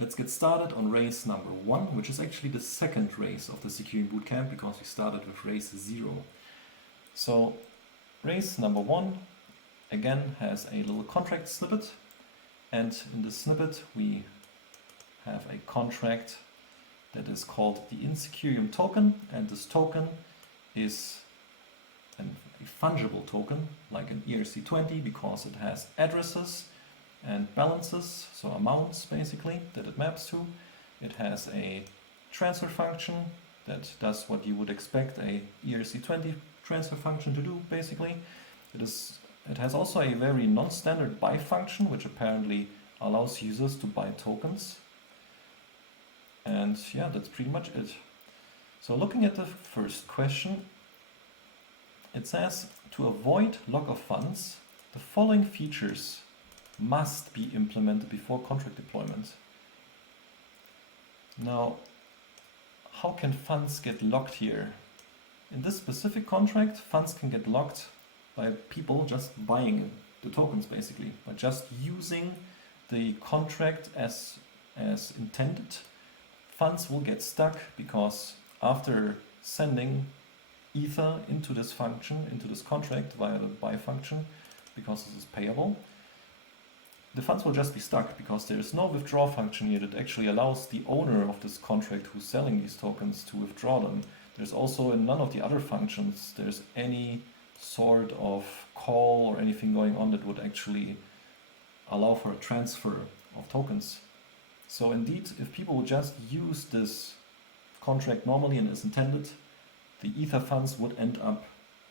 Let's get started on race number 1, which is actually the second race of the Secureum Bootcamp because we started with race 0. So race number 1 again has a little contract snippet, and in this snippet we have a contract that is called the Secureum token, and this token is a fungible token like an ERC20 because it has addresses and balances, so amounts basically, that it maps to. It has a transfer function that does what you would expect a ERC20 transfer function to do basically. It has also a very non-standard buy function which apparently allows users to buy tokens. And yeah, that's pretty much it. So looking at the first question, it says to avoid lock of funds, the following features must be implemented before contract deployment. Now, how can funds get locked here? In this specific contract, funds can get locked by people just buying the tokens basically, by just using the contract as intended. Funds will get stuck because after sending Ether into this function, into this contract via the buy function, because this is payable, the funds will just be stuck because there is no withdraw function here that actually allows the owner of this contract who's selling these tokens to withdraw them. There's also in none of the other functions there's any sort of call or anything going on that would actually allow for a transfer of tokens. So indeed, if people would just use this contract normally and as intended, the Ether funds would end up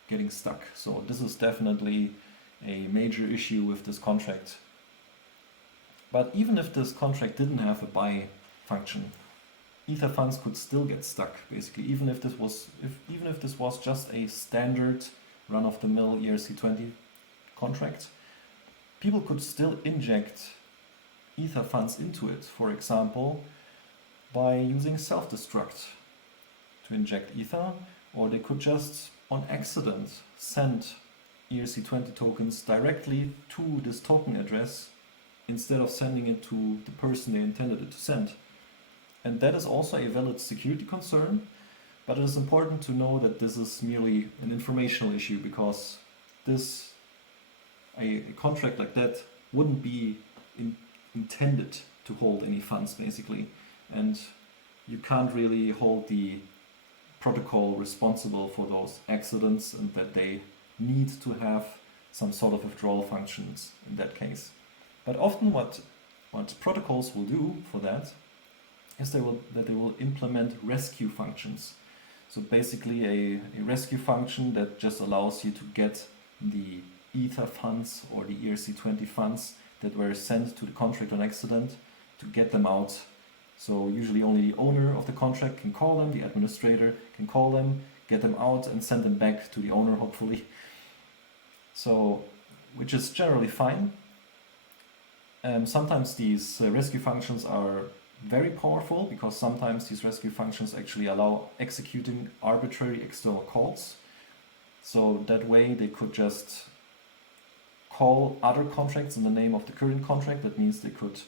getting stuck. So this is definitely a major issue with this contract. But even if this contract didn't have a buy function, Ether funds could still get stuck basically, even if this was just a standard run-of-the-mill ERC20 contract. People could still inject Ether funds into it, for example, by using self-destruct to inject Ether, or they could just on accident send ERC20 tokens directly to this token address instead of sending it to the person they intended it to send. And that is also a valid security concern, but it is important to know that this is merely an informational issue because a contract like that wouldn't be intended to hold any funds basically, and you can't really hold the protocol responsible for those accidents and that they need to have some sort of withdrawal functions in that case. But often what protocols will do for that is they will implement rescue functions. So basically a rescue function that just allows you to get the Ether funds or the ERC20 funds that were sent to the contract on accident, to get them out. So usually only the owner of the contract can call them, the administrator can call them, get them out and send them back to the owner hopefully. So, which is generally fine. Sometimes these rescue functions are very powerful because sometimes these rescue functions actually allow executing arbitrary external calls. So that way they could just call other contracts in the name of the current contract. That means they could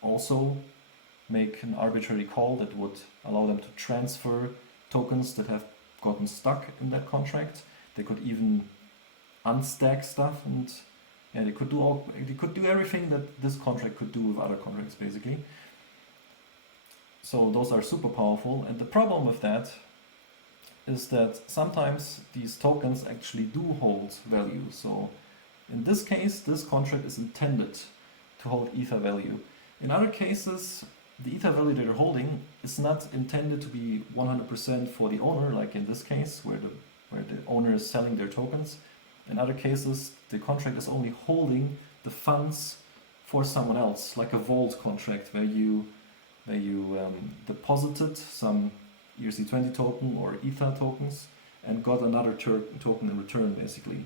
also make an arbitrary call that would allow them to transfer tokens that have gotten stuck in that contract. They could even unstack stuff, and yeah, they could do everything that this contract could do with other contracts basically. So those are super powerful, and the problem with that is that sometimes these tokens actually do hold value. So in this case, this contract is intended to hold Ether value. In other cases, the Ether value that you're holding is not intended to be 100% for the owner, like in this case, where the owner is selling their tokens. In other cases, the contract is only holding the funds for someone else, like a vault contract where you deposited some ERC20 token or Ether tokens and got another token in return basically.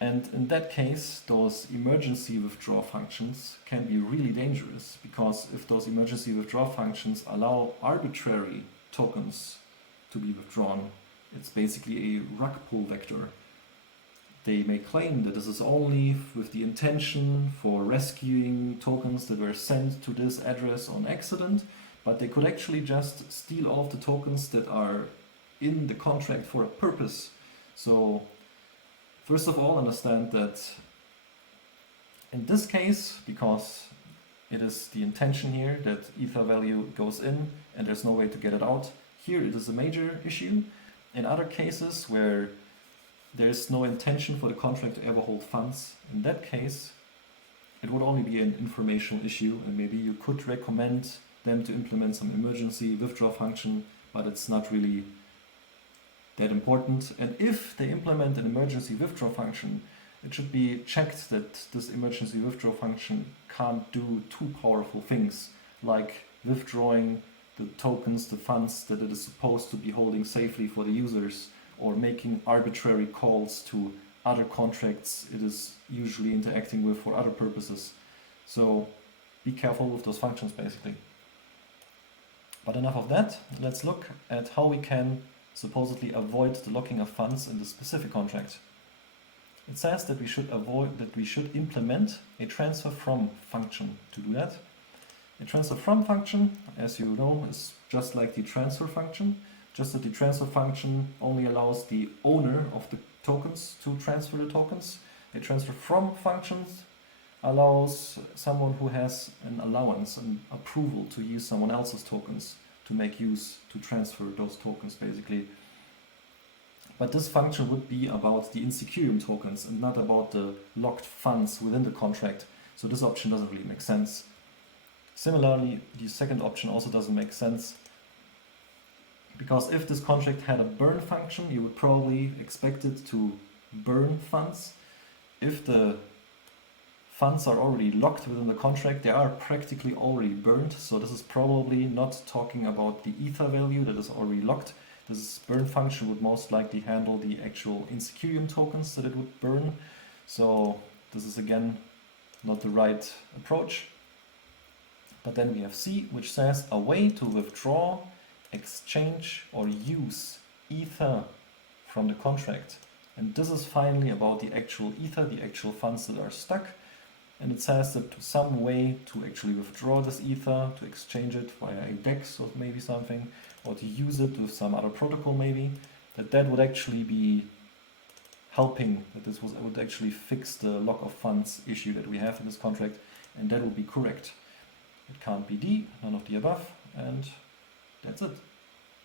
And in that case, those emergency withdraw functions can be really dangerous, because if those emergency withdraw functions allow arbitrary tokens to be withdrawn, it's basically a rug pull vector. they may claim that this is only with the intention for rescuing tokens that were sent to this address on accident, but they could actually just steal all of the tokens that are in the contract for a purpose. So first of all, understand that in this case, because it is the intention here that ether value goes in and there's no way to get it out, here it is a major issue. In other cases where there's no intention for the contract to ever hold funds, in that case it would only be an informational issue, and maybe you could recommend them to implement some emergency withdraw function, but it's not really that important. And if they implement an emergency withdraw function, it should be checked that this emergency withdraw function can't do too powerful things, like withdrawing the tokens, the funds that it is supposed to be holding safely for the users, or making arbitrary calls to other contracts it is usually interacting with for other purposes. So be careful with those functions, basically. But enough of that. Let's look at how we can supposedly avoid the locking of funds in the specific contract. It says that we should implement a transfer from function to do that. A transfer from function, as you know, is just like the transfer function, just that the transfer function only allows the owner of the tokens to transfer the tokens. A transfer from function allows someone who has an allowance, an approval to use someone else's tokens to make use, to transfer those tokens, basically. But this function would be about the in-Secureum tokens and not about the locked funds within the contract. So this option doesn't really make sense. Similarly, the second option also doesn't make sense, because if this contract had a burn function, you would probably expect it to burn funds. If the funds are already locked within the contract, they are practically already burned. So this is probably not talking about the ether value that is already locked. This burn function would most likely handle the actual in-Secureum tokens that it would burn. So this is again not the right approach. But then we have C, which says a way to withdraw, exchange or use ether from the contract. And this is finally about the actual ether, the actual funds that are stuck. And it says that some way to actually withdraw this ether, to exchange it via a DEX or maybe something, or to use it with some other protocol maybe, that would actually be helping, that this would actually fix the lock of funds issue that we have in this contract, and that would be correct. It can't be D, none of the above, and that's it.